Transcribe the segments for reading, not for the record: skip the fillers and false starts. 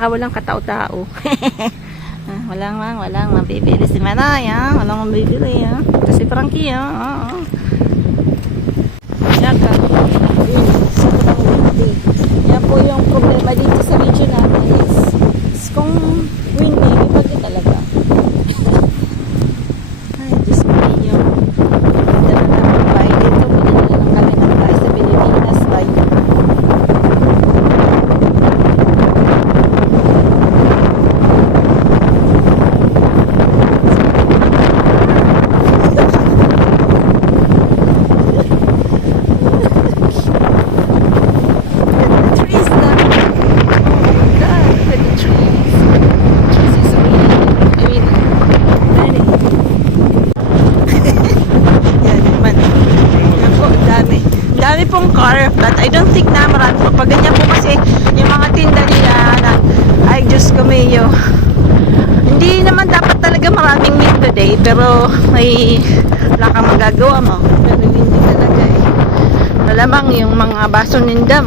baka walang katao-tao. Walang mabibili si Manay, ha? Walang mabibili, ha? Ito si Frankie, ha? Yan ka. Sobrang windy. Yan po yung problema dito sa region natin is kung windy, may bagyo talaga. Ay, Diyos ko yung ganda na namin bahay dito. Pinala lang kami ng bahay sa Pilipinas. Bahay. But I don't think na marami po. Pag ganyan po kasi yung mga tinda nila na, ay Diyos ko mayo. Hindi naman dapat talaga maraming meat today, pero may wala kang magagawa mo. Pero hindi talaga eh. Malamang yung mga baso ninda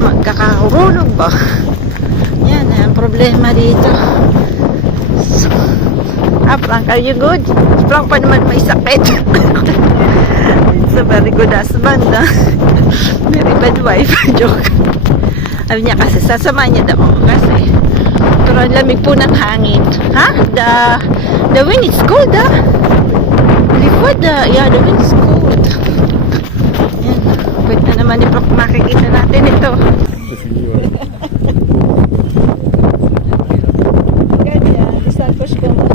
magkakahulog ba? Yan ang problema dito. So, Frank, are you good? Frank pa naman may sakit. It's a very good husband, ha? Very bad wife. Joke. Sabi niya kasi, sasama niya daw kasi pero ang lamig po ng hangin. Ha? The wind is cold, ha? Likod, yeah, the wind is cold. Yan. Pwede na naman makikita natin ito. Ganyan, isang push ko mo.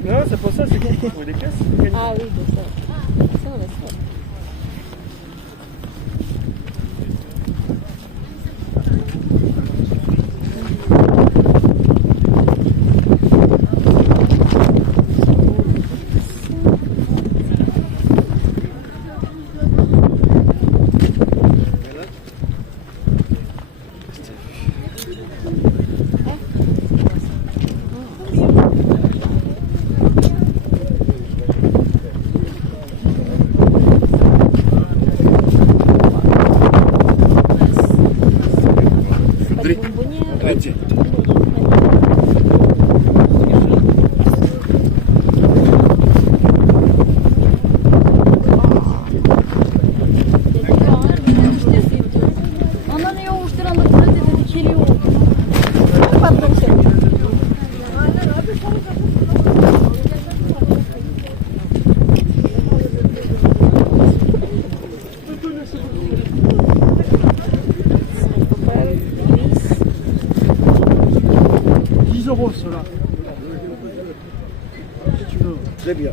Non, c'est pour ça, c'est qu'il faut des caisses. Ah oui, c'est ça. C'est ça. Cela. Si tu veux. Très bien.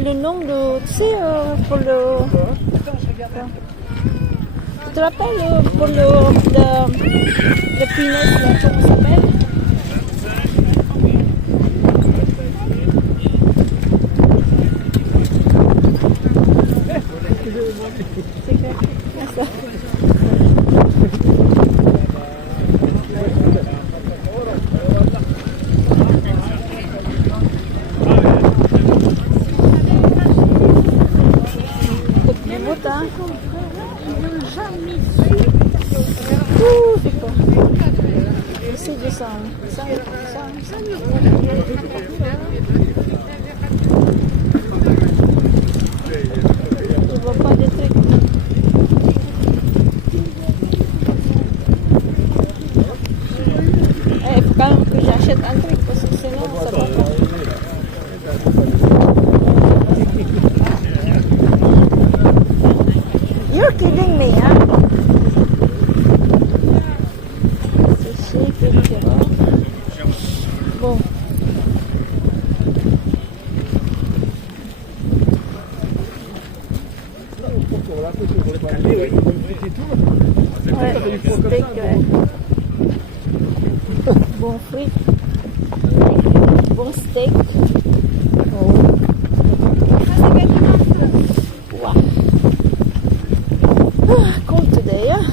Le nom de, tu sais, pour le... Tu te rappelles pour le pinesse, là, comment ça s'appelle? oui. Et tout. Ouais, Quand t'as du poids comme steak, ça, ouais. Bon frites. Bon steak. Oh. Wow. Ah, cold today, hein?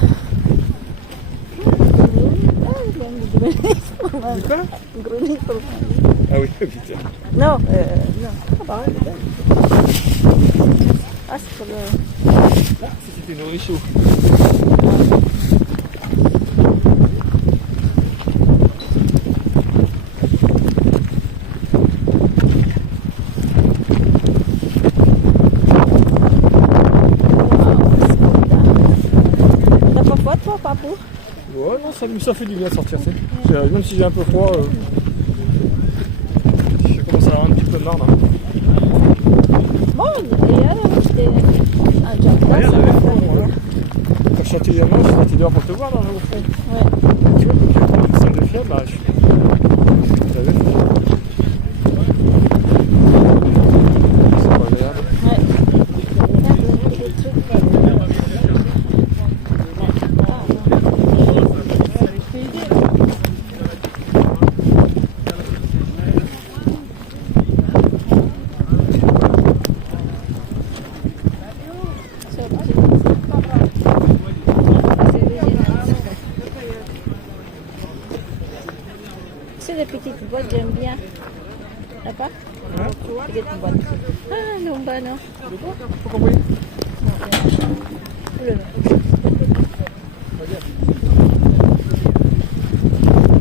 Du quoi? Grillé pour Ah oui, putain. non, non. Ah bah ouais, ben. Ah, c'est pour le... Là, si c'était nourri chaud. T'as pas froid, toi, papou? Ouais, non, ça fait du bien de sortir, tu sais. Même si j'ai un peu froid, je commence à avoir un petit peu marre, là. Bon, d'ailleurs, c'était un job là, Ouais, ça ouais, va ouais, faire voilà. Quand je sortais hier, j'étais dehors pour te voir, là, au fond. Ouais. Tu vois, donc, le sein de fièvre, bah, t'as vu? C'est pas agréable. Ouais. Regarde, les trucs. C'est des petites boîtes, j'aime bien. D'accord? Petites boîtes. Ah, non, bah non. Faut qu'on voie.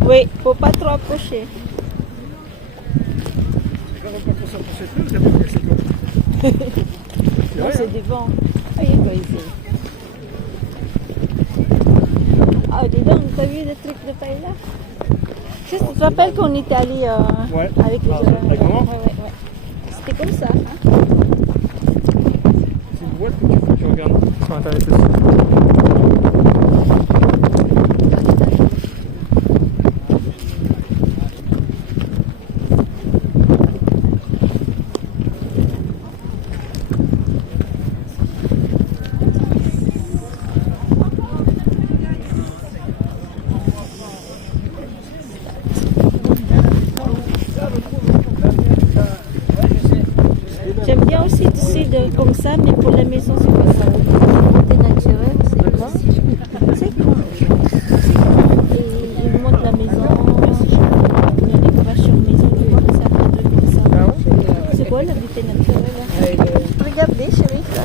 Oui, faut pas trop approcher. C'est quand même pas pour s'approcher de plus, c'est c'est quoi? Non, c'est du vent. Ah, il est crazy. Ah, dis donc, t'as vu le truc de paille là? Tu te rappelles qu'on était allé Ouais. avec les Avec maman? Ouais. C'était comme ça. Hein? C'est une boîte que tu regardes sur internet aussi. J'aime bien aussi ici comme ça, mais pour la maison, c'est pas ça. Beauté naturelle, c'est quoi? C'est quoi? Ils montent la maison, la décoration maison, tu vois, ça fait un truc comme ça. C'est quoi la beauté naturelle là? Regardez, chérie, ça.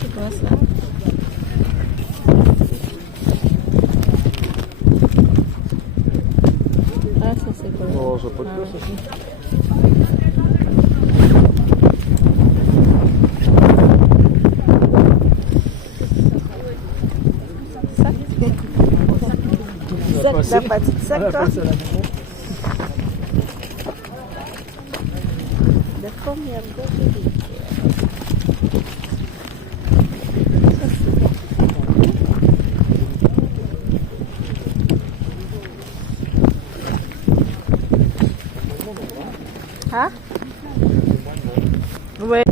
C'est quoi ça? Ah, ça c'est quoi? Oh, j'ai pas de place aussi. Sac, la petite sac, toi. La première gauche. Hein? Ouais.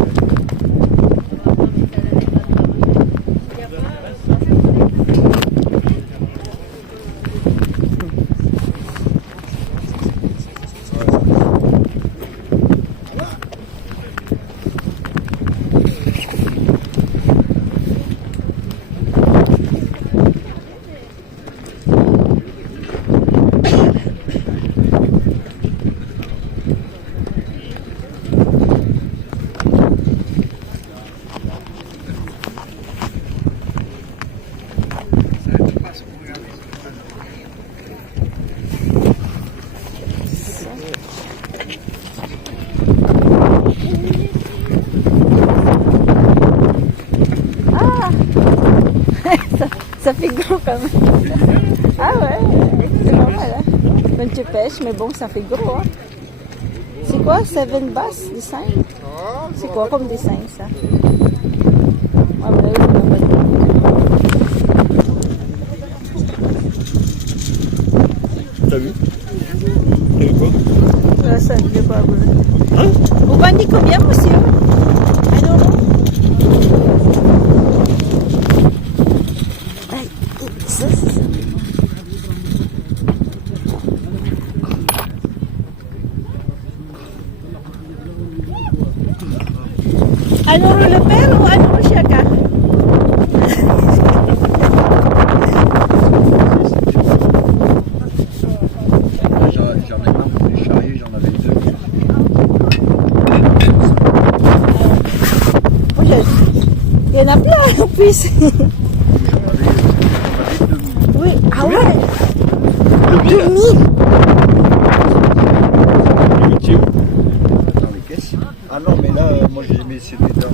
Ça fait gros quand même. Ah ouais, c'est normal. Hein? Quand tu pêches, mais bon, ça fait gros. Hein? C'est quoi, 7 bass, design? C'est quoi comme design ça? Ah, ben, c'est pas mal. T'as vu? T'as vu quoi? Ah, ça, je pas hein? Vous vendez combien, monsieur? I don't know. Ano rulo pero ano ko siya ka? J'en ai marre des charriers, j'en avais deux. Moi, il y en a plein en plus. J'en avais 2000. Oui, ah ouais. 2000. Les métiers où Dans les caisses. Ah non, mais là, moi j'ai mis c'était dans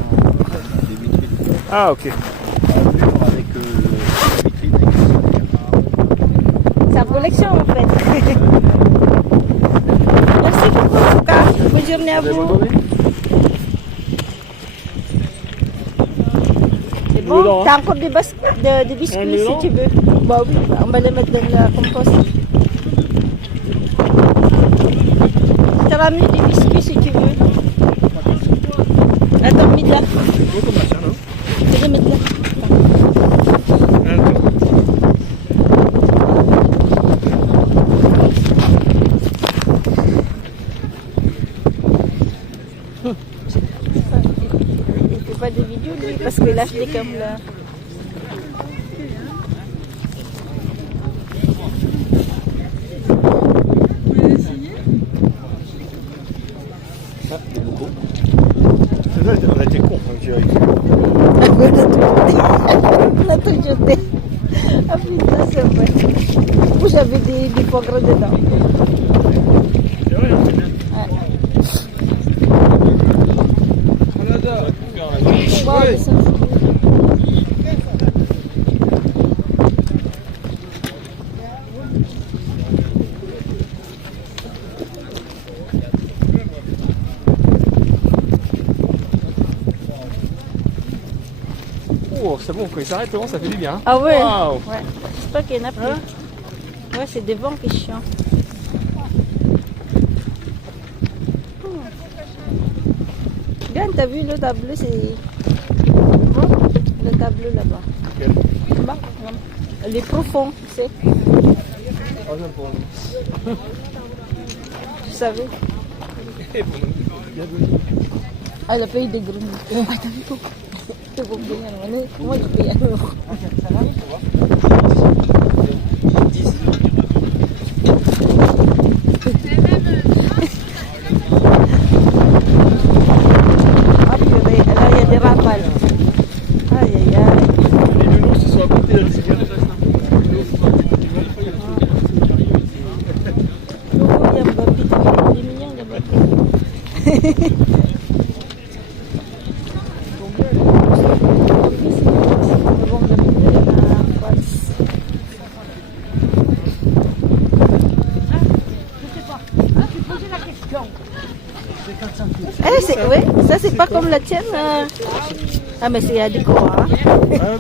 les vitrines. Ah, ok. En dur avec la vitrine avec les souvenirs. C'est en collection en fait. Merci beaucoup en tout cas. Bonne journée à vous. C'est bon. Dedans, hein. T'as encore des biscuits On est dedans. si tu veux. Bah oui, on va les mettre dans la compost. Je t'ai ramené des biscuits si tu veux. Attends, mets là. Je vais les mettre là. Il fait pas de vidéo lui parce qu'il lâche des comme là. On a été cons, hein, je dirais. On a tout jeté. Ah putain, c'est vrai. Moi j'avais des foie gras dedans. C'est vrai, hein, c'est bien. Wow, mais ça, Oh, c'est bon, quand il s'arrête, Laurent, ça fait du bien. Hein. Ah ouais. Waouh. Ouais. J'espère qu'il y en a plus. Hein? Ouais, c'est des vents qui chiant. Regarde, t'as vu le tableau, c'est. Le tableau là-bas. Quel Là-bas, regarde. Il est profond, tu sais. Ah, non, pour Tu savais. Ah, le pays des grenouilles. Ah, t'as vu quoi? C'est bon, bien. Moi, je vais y aller. Ah, purée, là, il y a des rafales. Aïe, aïe, aïe. les nounours, ils sont à côté de la cigarette. Oh, il y a Mbappé, il est mignon, il y a Mbappé. Bon, le milieu, il y en a pas. Eh, c'est, oui, ça c'est pas comme la tienne. Ah, mais c'est à des croix. Hein? Hein?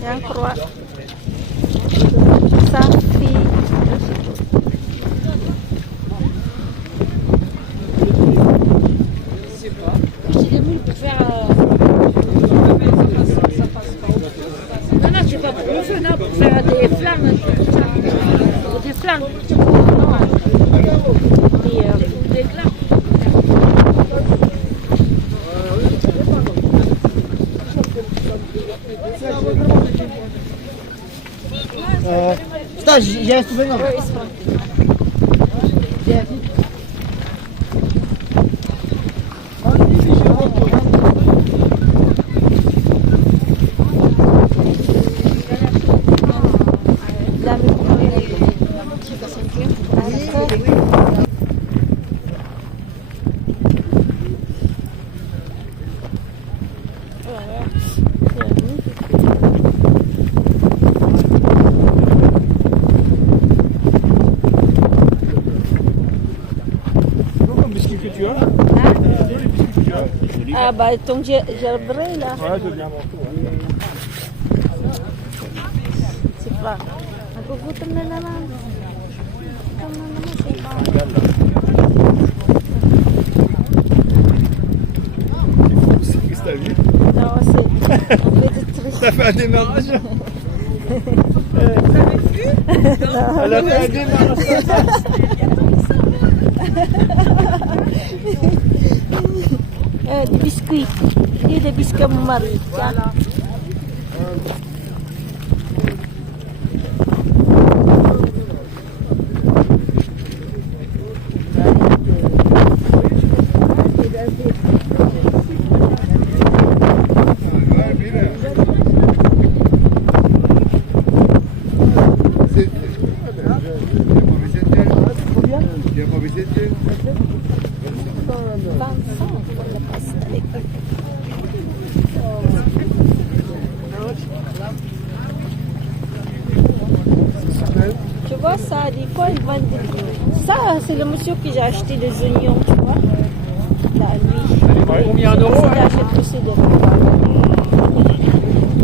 C'est un croix. Ça, fille. J'ai des moules pour faire. Non, non, c'est pas pour le feu, non, pour faire des flammes. Pour des flammes. Non, des glaces. Putain, j'ai un souvenir. Combien de biscuits que tu as là? Les biscuits que tu as. Ah, bah, ton gerbré là. Ouais, je viens mon tour. C'est pas. Nagugutom na naman. Gutom na naman, c'est pas. Regarde là. C'est triste, t'as vu? Non, c'est un peu de triste. Ça fait un démarrage. Elle a fait un démarrage. oui. Il est biscuits mon mari. Tiens. Tu vois ça, des fois ils vendent des... Ça, c'est le monsieur qui j'ai acheté des oignons, tu vois. Là, lui. Combien en euros? Il achète aussi de...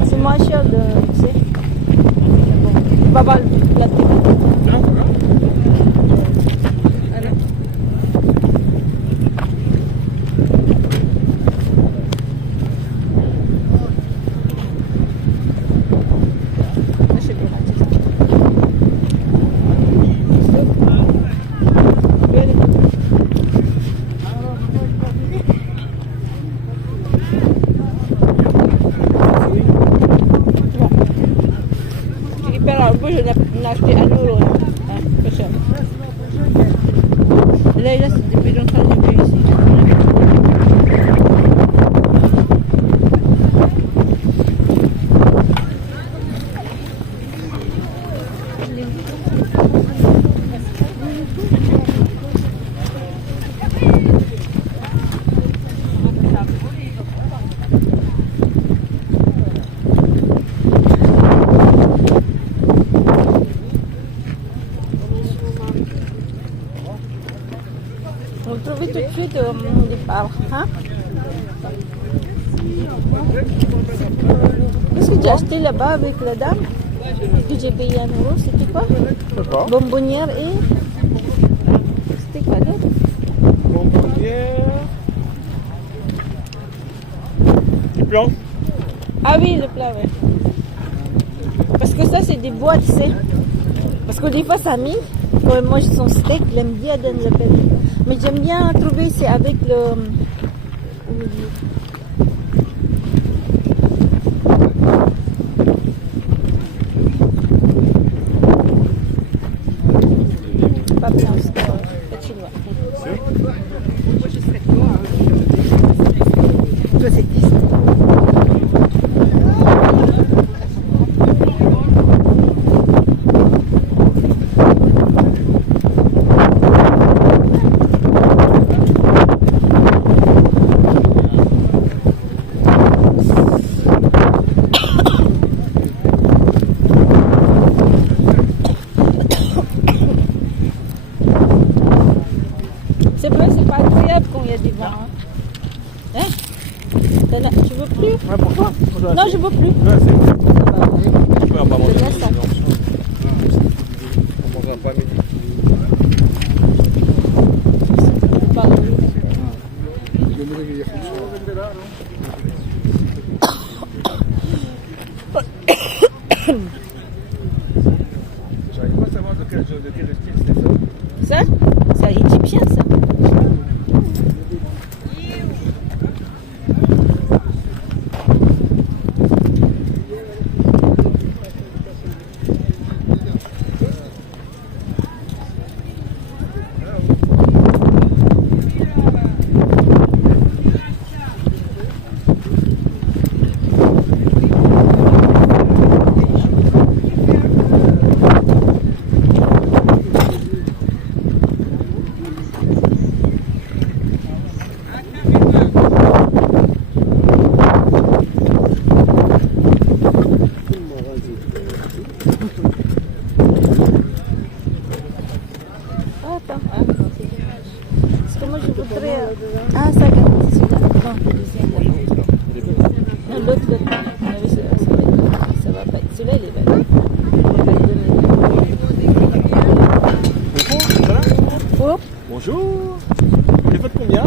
C'est moins cher de... Tu sais. On va voir la tête. On a acheté à l'euro. Pas cher. Là, c'est des bidons de vue ici. On le trouvait tout de suite au départ. Hein? Qu'est-ce que j'ai acheté là-bas avec la dame? Que j'ai payé en euros, c'était quoi? D'accord. Bonbonnière et... C'était quoi d'autre? Bonbonnière. Du plan. Ah oui, le plat, oui. Parce que ça, c'est des bois, tu sais. Parce que des fois, ça mis, quand elle mange son steak, il aime bien dans le pelle. Mais j'aime bien trouver, c'est avec le... Pas bien, c'est pas chinois. Moi, je serais toi. Toi, c'est 10. C'est vrai, c'est pas agréable quand il y a des vents. Hein? Tu veux plus? Ouais, pourquoi? Non, je veux plus. Ouais, c'est... Tu peux pas manger. C'est bien ça. On mangera pas à midi. Pardon. J'arrive pas à savoir de quel style c'était ça. Ça? C'est égyptien, ça. Attends. Parce que moi, je voudrais... Ah, ça, c'est celui-là. Non, le deuxième, là. Non, l'autre. Ah oui, ça va pas être... Celui-là, il est belle. On va le donner. Bonjour. Hop. Bonjour. Les faites combien?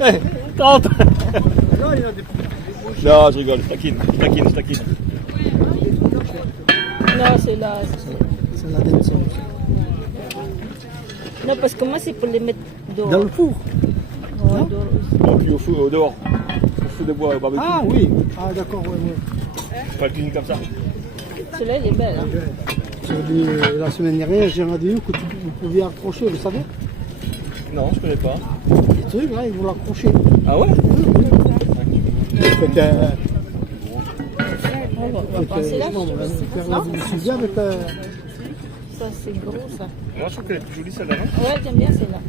Là, 30. Non, je rigole, je taquine. Non, c'est là. C'est la deuxième. Non, parce que moi, c'est pour les mettre dehors. Dans le four. Ouais, dehors aussi. Non, puis au feu, dehors. Au feu de bois, au barbecue. Ah oui. Ah d'accord, ouais. Pas de cuisine comme ça. Celle-là, elle est belle. Hein. La semaine dernière, j'ai rendu une que vous pouviez accrocher, vous savez. Non, je connais pas. Les trucs là, ils vont l'accrocher. Ah ouais? C'était. On va passer là. Non, C'est bien avec. ça, c'est gros, ça. Moi, je trouve qu'elle est plus jolie celle-là, non? Ouais, j'aime bien celle-là.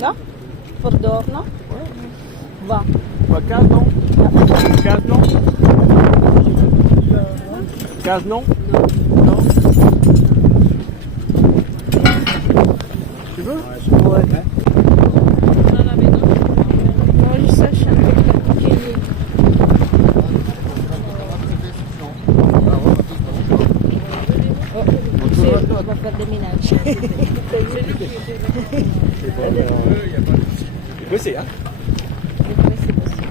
Non? Pour dehors, non? Va. Quoi, 15 non? 15 non? 15 non? Non. Tu veux? Ouais. Non, je sache un peu plus petit. On va faire des ménages. C'est bon, mais on peut essayer, hein? Ouais, c'est possible.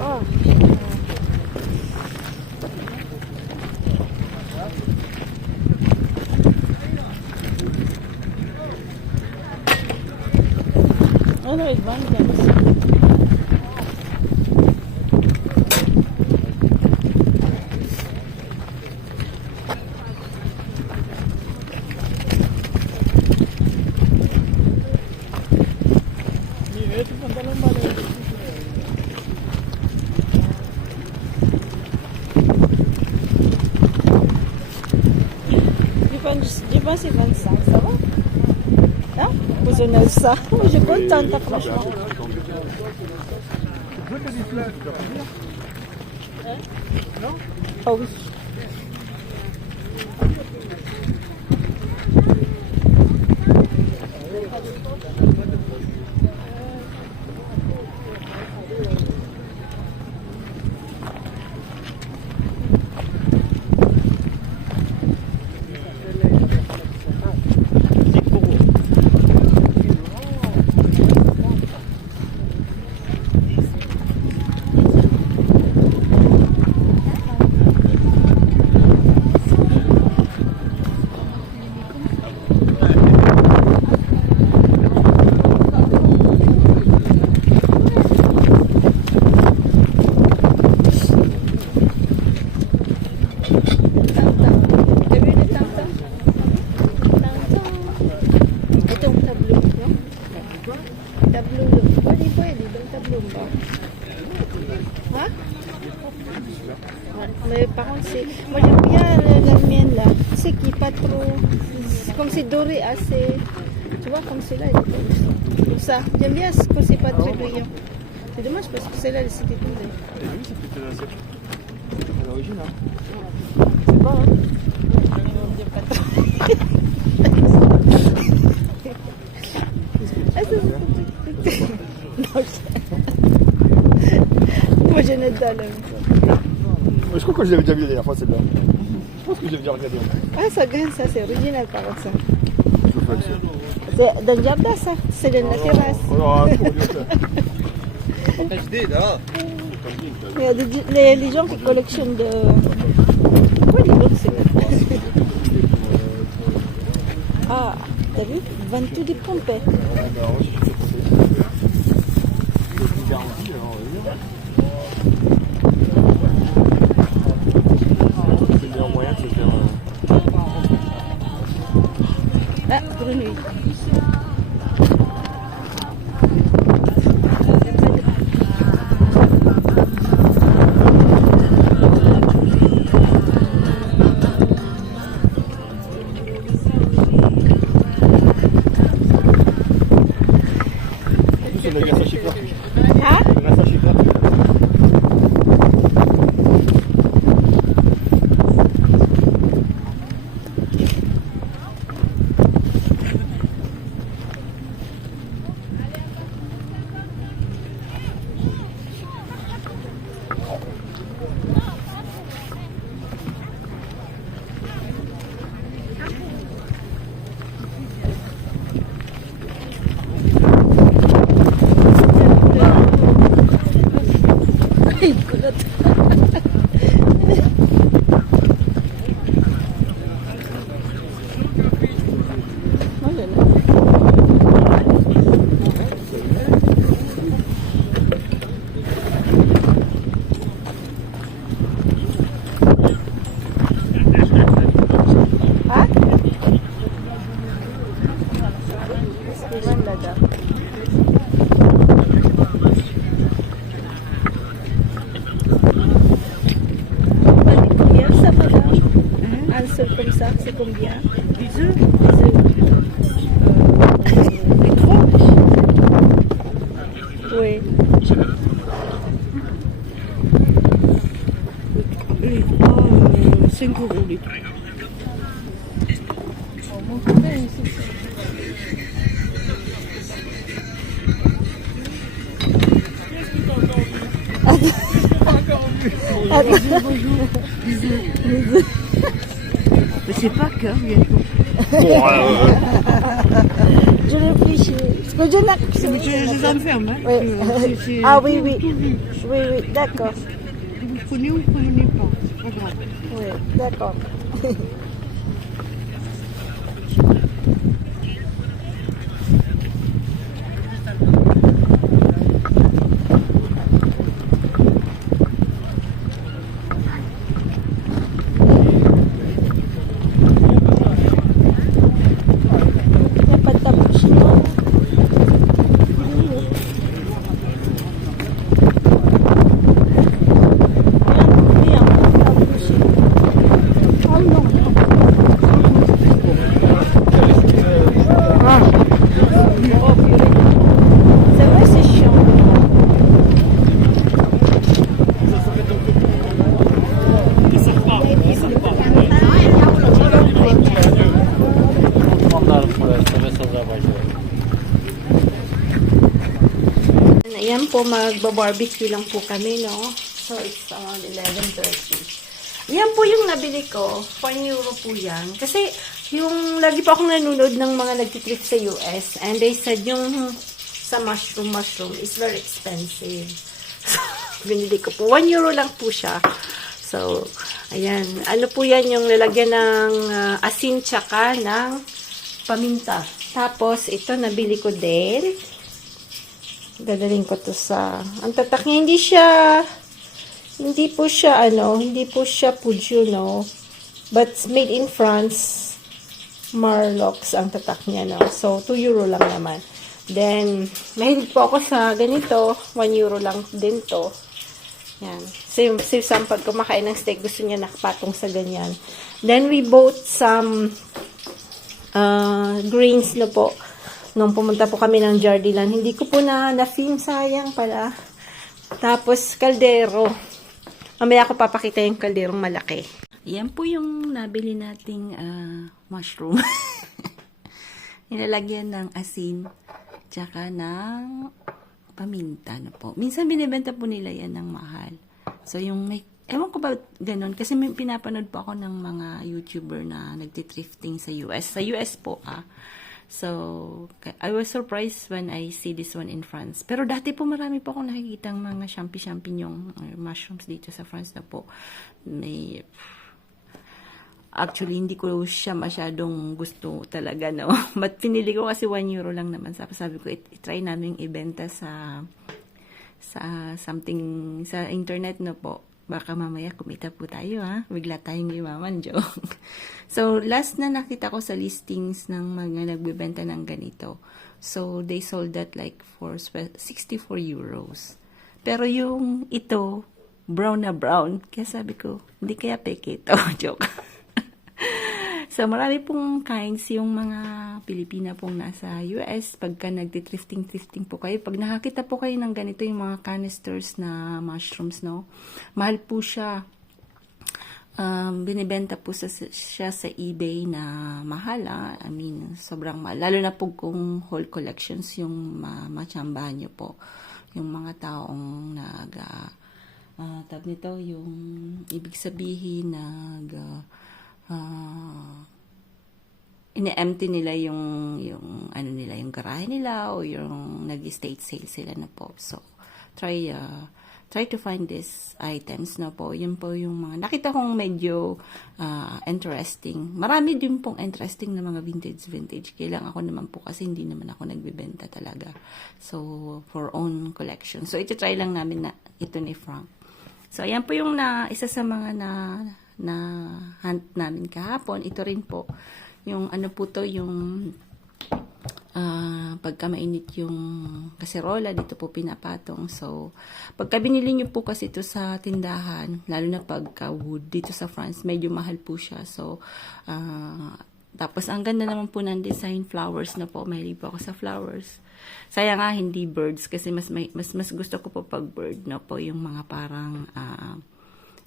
Oh. Oh non, ils vendent bien aussi. Je pense que c'est 25, ça va? Hein? Vous en ça. Je suis contente, hein, franchement. Oh oui. Mais par contre, moi j'aime bien la mienne là. Tu sais qui est pas trop. C'est comme c'est doré assez. Tu vois, comme celle-là, elle est pas aussi. Pour ça, j'aime bien quand c'est pas très brillant. C'est dommage parce que celle-là, elle s'est écoulée. Et oui, c'est peut-être l'assiette. À l'origine, hein. C'est bon, hein? J'aime pas trop. Non, moi je n'ai pas la même chose. Je crois que je l'avais déjà vu la dernière fois, celle-là. Je pense que je l'avais déjà regardé. Ah, ça gagne, ça c'est original par contre ça. C'est dans le jardin ça, c'est dans la terrasse. Il y a les gens qui collectionnent de... Quoi les autres c'est... Ah, t'as vu? Vendent tout des pompes. Ah, grenouille. bien. Les œufs. Les trop. Oui. Les trois, 5 euros les trois. Mais c'est pas que bientôt. Je réfléchis. Parce que je n'ai... Je les enferme. Hein. Oui. Ah oui, oui. Oui, oui, d'accord. Vous prenez ou vous prenez pas. C'est pas grave. Oui, d'accord. Dapat tapos na. C'est vrai, c'est chiant. Ayan po, magba-barbecue lang po kami, no? So, it's around 11:30. Yan po yung nabili ko. 1 euro po yan. Kasi, yung lagi pa akong nanonood ng mga nagtitrip sa US. And they said yung sa mushroom is very expensive. So, binili ko po. 1 euro lang po siya. So, ayan. Ano po yan yung lalagyan ng asin tsaka ng paminta. Tapos, ito nabili ko din. Dadalhin ko to sa... Ang tatak niya, hindi po siya Peugeot, no? But made in France. Marlocks ang tatak niya, no? So, 2 euro lang naman. Then, mahilig po ako sa ganito. 1 euro lang din to. Yan. Si Sam, pag kumakain ng steak, gusto niya nakapatong sa ganyan. Then, we bought some greens na po. Nung pumunta po kami ng Jardiland, hindi ko po na-film, sayang pala. Tapos, kaldero. Mamaya ko papakita yung kalderong malaki. Yan po yung nabili nating mushroom. Nilalagyan ng asin, tsaka ng paminta na po. Minsan binibenta po nila yan ng mahal. So, yung may, ewan ko ba ganun, kasi may pinapanood po ako ng mga YouTuber na nagtitrifting sa US. Sa US po, So, I was surprised when I see this one in France. Pero dati po marami po akong nakikitang mga champignon mushrooms dito sa France na po. Actually, hindi ko siya masyadong gusto talaga, no? But pinili ko kasi 1 euro lang naman. Sabi ko, try namin ibenta sa something, sa internet na po. Baka mamaya kumita po tayo, ha? Bigla tayong yumaman, joke. So, last na nakita ko sa listings ng mga nagbebenta ng ganito. So, they sold that like for 64 euros. Pero yung ito, brown na brown. Kaya sabi ko, hindi kaya peke ito. Joke. So, marami pong kinds yung mga Pilipina pong nasa US. Pagka nagtitrifting po kayo, pag nakakita po kayo ng ganito yung mga canisters na mushrooms, no? Mahal po siya. Binibenta po siya sa eBay na mahal, I mean, sobrang mahal. Lalo na po kung whole collections yung machambahan nyo po. Yung mga taong tab nito, yung ibig sabihin ine-empty nila yung ano nila, yung garahe nila o yung nag-estate sale sila na po. So, try to find these items na po. Yun po yung mga nakita kong medyo interesting. Marami din pong interesting na mga vintage. Kailang ako naman po kasi hindi naman ako nagbebenta talaga. So, for own collection. So, ito try lang namin na ito ni Frank. So, ayan po yung isa sa mga na hunt namin kahapon. Ito rin po yung ano po to, yung pagka mainit yung kaserola, dito po pinapatong. So, pagka binili nyo po kasi ito sa tindahan, lalo na pagka wood, dito sa France, medyo mahal po siya. So, tapos ang ganda naman po ng design, flowers na po. Mahilig po ako sa flowers. Sayang nga hindi birds kasi mas gusto ko po pag bird na po yung mga parang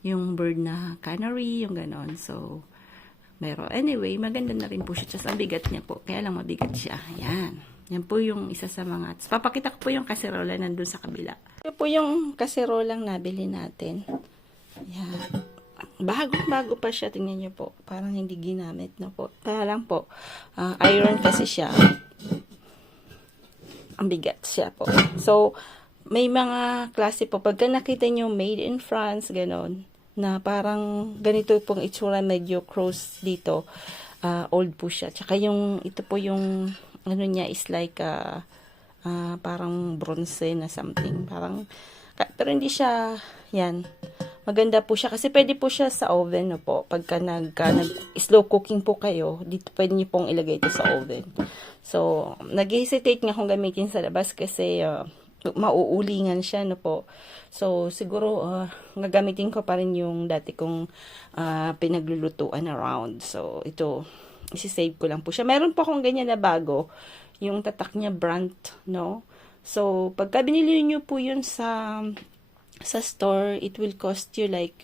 yung bird na canary, yung ganon. So, pero anyway, maganda na rin po siya. Just ang bigat niya po. Kaya lang mabigat siya. Yan. Yan po yung isa sa mga. Papakita ko po yung kaserola nandun sa kabila. Ito po yung kaserolang nabili natin. Yan. Bago pa siya. Tingnan niyo po. Parang hindi ginamit na po. Kaya lang po. Iron kasi siya. Ang bigat siya po. So, may mga klase po. Pagka nakita niyo made in France, ganon, na parang ganito pong itsura, medyo cross dito. Old po siya. Tsaka yung, ito po yung, ano niya is like, parang bronze na something. Parang, pero hindi siya, yan. Maganda po siya. Kasi pwede po siya sa oven, no po. Pagka nag-slow cooking po kayo, dito pwede niyo pong ilagay ito sa oven. So, nag-hesitate nga kung gamitin sa labas kasi, mauulingan siya, no po. So, siguro, gagamitin ko pa rin yung dati kong pinaglulutuan around. So, ito, isi-save ko lang po siya. Meron po akong ganyan na bago. Yung tatak niya, Brandt, no? So, pagka binili nyo po yun sa store, it will cost you like,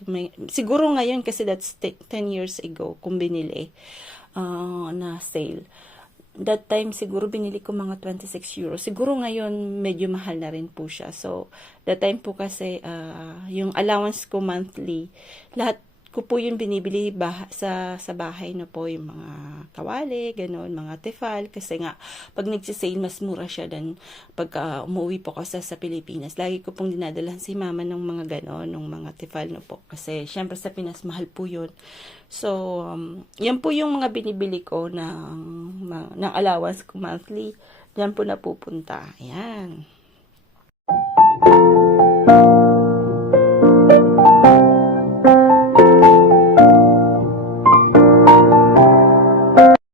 siguro ngayon kasi that's 10 years ago kung binili na sale. That time, siguro binili ko mga 26 euros. Siguro ngayon, medyo mahal na rin po siya. So, that time po kasi, yung allowance ko monthly, lahat ko po yung binibili sa bahay na po, yung mga kawali, ganon, mga tefal. Kasi nga, pag nagsisale, mas mura siya than pagka umuwi po kasi sa Pilipinas. Lagi ko pong dinadalahan si mama ng mga ganon, ng mga tefal na po. Kasi, syempre sa Pinas, mahal po yun. So, yan po yung mga binibili ko ng allowance ko monthly. Diyan po napupunta. Ayan.